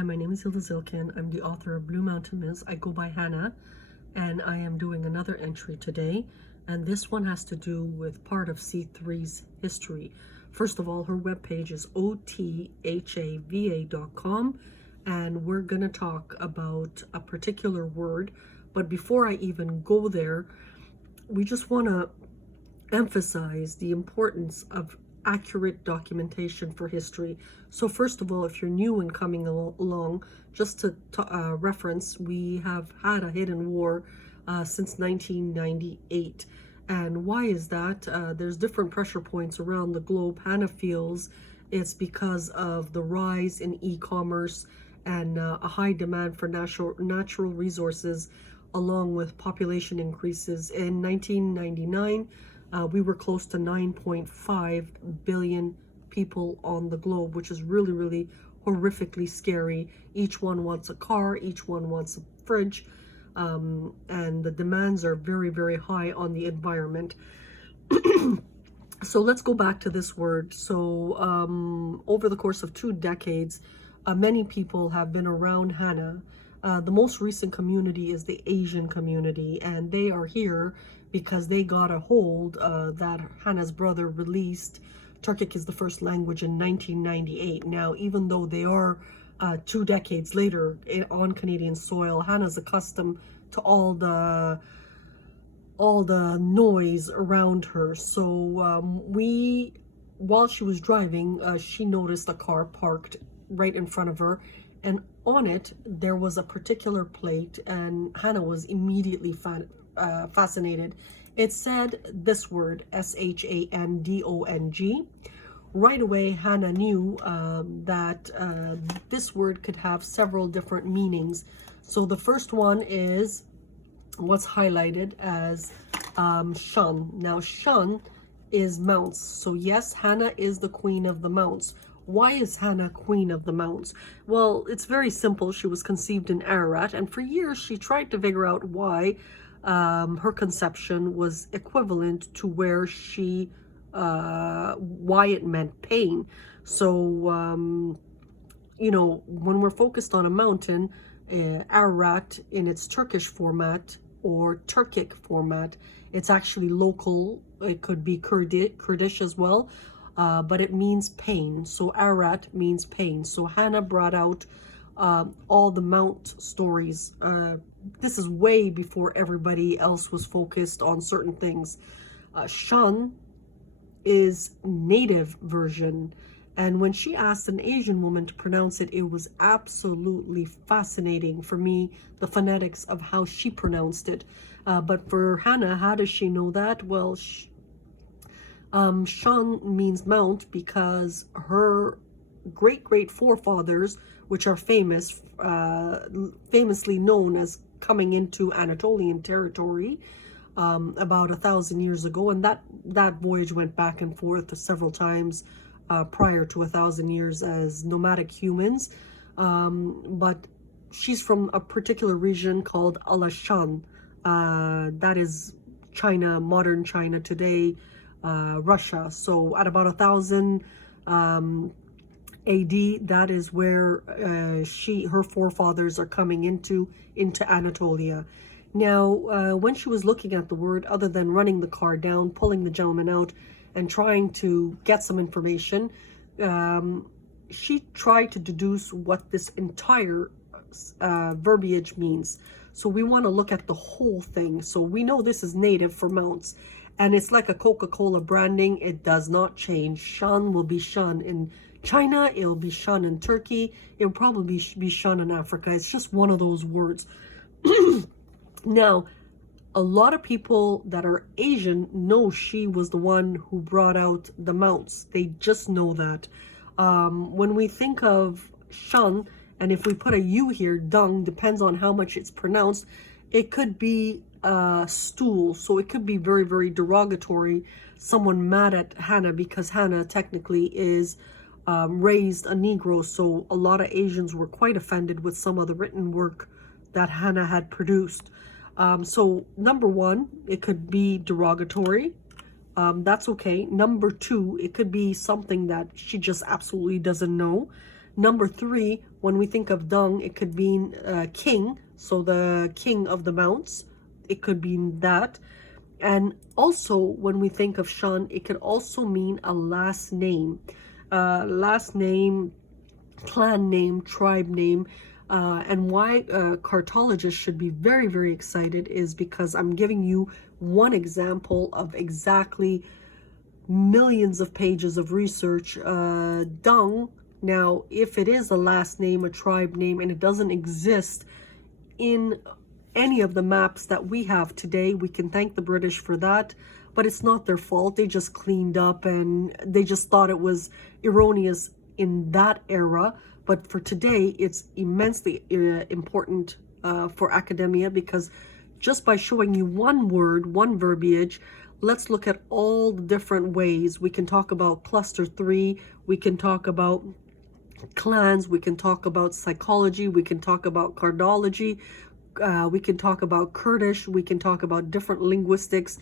Hi, my name is ILKIN. I'm the author of Blue Mountain Mist. I go by Hanna, and I am doing another entry today. And this one has to do with part of C3's history. First of all, her webpage is othava.com, and we're going to talk about a particular word. But before I even go there, we just want to emphasize the importance of accurate documentation for history. So first of all, if you're new and coming along, just to reference, we have had a hidden war since 1998. And why is that? There's different pressure points around the globe. Hanna feels it's because of the rise in e-commerce and a high demand for natural resources, along with population increases. In 1999, we were close to 9.5 billion people on the globe, which is really, really horrifically scary. Each one wants a car, each one wants a fridge, and the demands are very, very high on the environment. So let's go back to this word. So over the course of 2 decades, many people have been around Hanna. The most recent community is the Asian community, and they are here because they got a hold that Hanna's brother released. Turkish is the first language in 1998. Now, even though they are 2 decades later on Canadian soil, Hanna's accustomed to all the noise around her. So while she was driving, she noticed a car parked right in front of her, and on it there was a particular plate, and Hanna was immediately fascinated. It said this word, Shandong. Right away, Hanna knew that this word could have several different meanings. So the first one is what's highlighted as shun. Now, shun is mounts. So yes, Hanna is the queen of the mounts. Why is Hanna queen of the mounts? Well, it's very simple. She was conceived in Ararat, and for years she tried to figure out why her conception was equivalent to where she, why it meant pain. So, you know, when we're focused on a mountain, Ararat in its Turkish format or Turkic format, it's actually local. It could be Kurdish as well. But it means pain. So Ararat means pain. So Hanna brought out all the mount stories. This is way before everybody else was focused on certain things. Shan is native version. And when she asked an Asian woman to pronounce it, it was absolutely fascinating for me, the phonetics of how she pronounced it. But for Hanna, how does she know that? Well, Shan means mount because her great forefathers, which are famously known as coming into Anatolian territory about 1,000 years ago, and that voyage went back and forth several times prior to 1,000 years as nomadic humans. But she's from a particular region called Alashan. That is China, modern China today. Russia. So at about 1,000 AD, that is where her forefathers are coming into Anatolia. Now, when she was looking at the word, other than running the car down, pulling the gentleman out, and trying to get some information, she tried to deduce what this entire verbiage means. So we want to look at the whole thing. So we know this is native for mounts. And it's like a Coca-Cola branding. It does not change. Shan will be Shan in China. It'll be Shan in Turkey. It'll probably be Shan in Africa. It's just one of those words. Now, a lot of people that are Asian know she was the one who brought out the mounts. They just know that. When we think of Shan, and if we put a U here, dung, depends on how much it's pronounced. It could be stool, so it could be very, very derogatory. Someone mad at Hanna because Hanna technically is raised a Negro, so a lot of Asians were quite offended with some of the written work that Hanna had produced. So number one, it could be derogatory. That's okay. Number two, it could be something that she just absolutely doesn't know. Number 3, when we think of dung, it could mean king, so the king of the mounts. It could mean that. And also, when we think of shan, it could also mean a last name. Last name, clan name, tribe name. And why Cartologists should be very, very excited is because I'm giving you one example of exactly millions of pages of research. Dung, now, if it is a last name, a tribe name, and it doesn't exist in any of the maps that we have today, we can thank the British for that, but it's not their fault. They just cleaned up and they just thought it was erroneous in that era. But for today, it's immensely important for academia, because just by showing you one word, one verbiage, let's look at all the different ways. We can talk about cluster 3, we can talk about clans, we can talk about psychology, we can talk about cardology, we can talk about Kurdish, we can talk about different linguistics,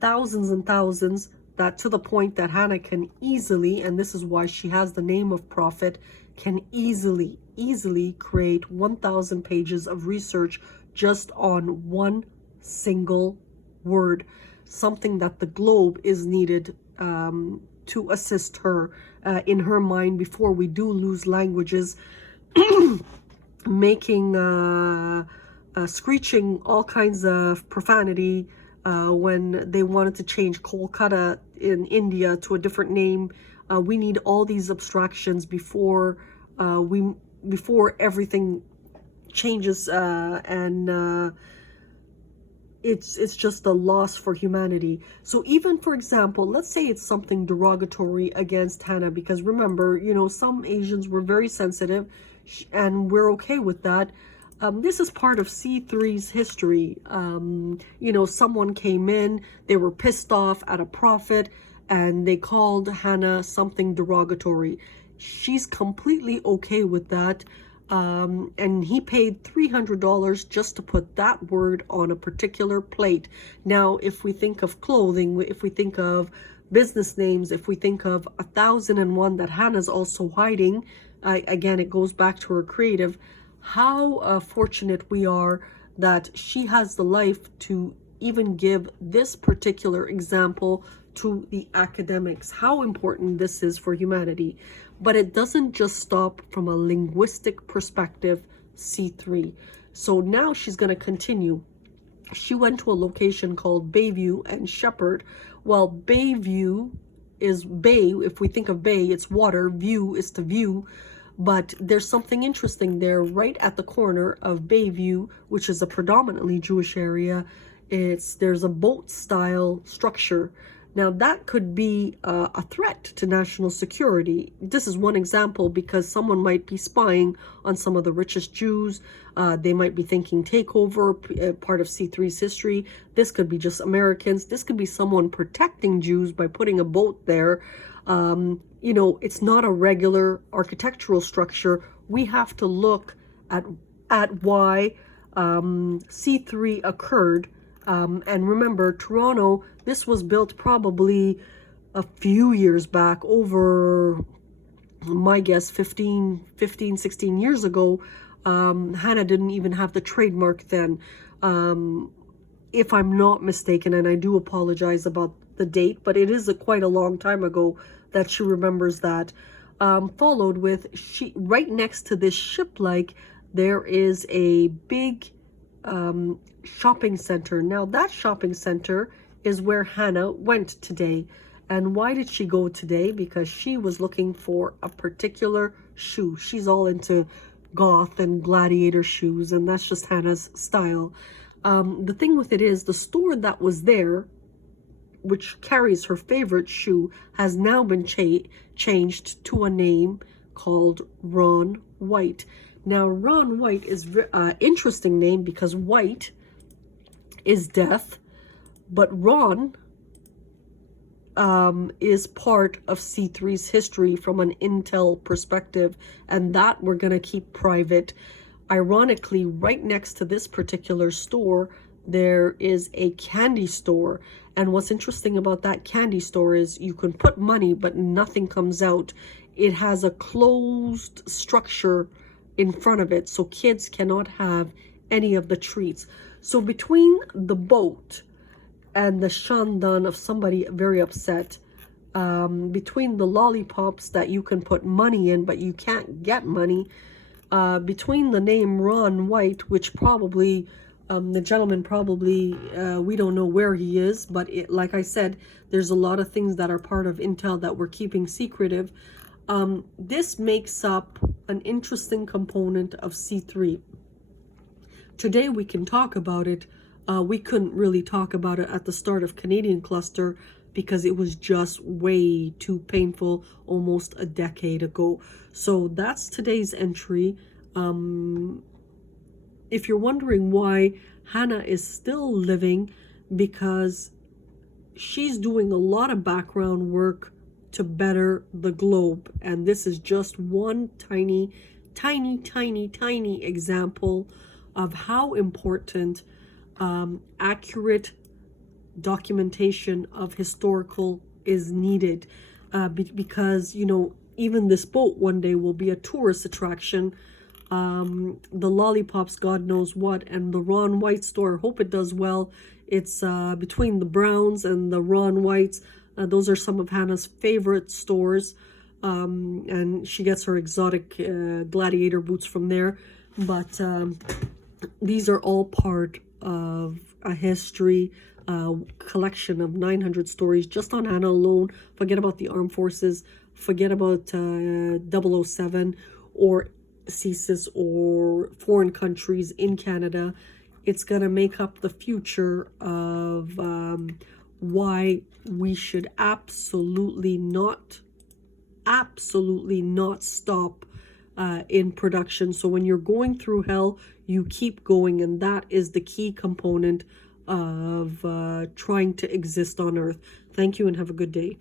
thousands and thousands, that to the point that Hanna can easily, and this is why she has the name of prophet, can easily create 1,000 pages of research just on one single word, something that the globe is needed to assist her in her mind before we do lose languages, making screeching all kinds of profanity when they wanted to change Kolkata in India to a different name. We need all these abstractions before before everything changes, and it's just a loss for humanity. So even, for example, let's say it's something derogatory against Hanna, because remember, you know, some Asians were very sensitive, and we're okay with that. This is part of C3's history. You know, someone came in, they were pissed off at a prophet, and they called Hanna something derogatory. She's completely okay with that. And he paid $300 just to put that word on a particular plate. Now, if we think of clothing, if we think of business names, if we think of 1001 that Hanna's also hiding, again, it goes back to her creative. How fortunate we are that she has the life to even give this particular example to the academics, how important this is for humanity. But it doesn't just stop from a linguistic perspective, C3. So now she's going to continue. She went to a location called Bayview and Shepherd. Well, Bayview is bay. If we think of bay, it's water. View is to view. But there's something interesting there right at the corner of Bayview, which is a predominantly Jewish area. There's a boat style structure. Now that could be a threat to national security. This is one example, because someone might be spying on some of the richest Jews. They might be thinking takeover, part of C3's history. This could be just Americans. This could be someone protecting Jews by putting a boat there. You know, it's not a regular architectural structure. We have to look at why C3 occurred. And remember, Toronto, this was built probably a few years back, over, my guess, 15, 16 years ago. Hanna didn't even have the trademark then, if I'm not mistaken, and I do apologize about the date, but it is quite a long time ago that she remembers that. Followed with, right next to this ship-like, there is a big shopping center. Now that shopping center is where Hanna went today. And why did she go today? Because she was looking for a particular shoe. She's all into goth and gladiator shoes, and that's just Hanna's style. The thing with it is, the store that was there, which carries her favorite shoe, has now been changed to a name called Ron White. Now, Ron White is an interesting name, because white is death, but Ron is part of C3's history from an intel perspective, and that we're going to keep private. Ironically, right next to this particular store, there is a candy store. And what's interesting about that candy store is you can put money, but nothing comes out. it has a closed structure in front of it, so kids cannot have any of the treats. So between the boat and the Shandong of somebody very upset, between the lollipops that you can put money in but you can't get money, between the name Ron White, which probably the gentleman probably we don't know where he is, but like I said, there's a lot of things that are part of intel that we're keeping secretive. This makes up an interesting component of C3. Today we can talk about it. We couldn't really talk about it at the start of Canadian cluster because it was just way too painful almost a decade ago. So that's today's entry. If you're wondering why Hanna is still living, because she's doing a lot of background work to better the globe, and this is just one tiny example of how important accurate documentation of historical is needed, because, you know, even this boat one day will be a tourist attraction. The lollipops, God knows what, and the Ron White store, hope it does well. It's between the Browns and the Ron Whites. Those are some of Hannah's favorite stores, and she gets her exotic gladiator boots from there. But these are all part of a history collection of 900 stories just on Hanna alone. Forget about the armed forces, forget about 007 or CSIS or foreign countries in Canada. It's going to make up the future of why we should absolutely not stop in production. So when you're going through hell, you keep going, and that is the key component of trying to exist on Earth. Thank you and have a good day.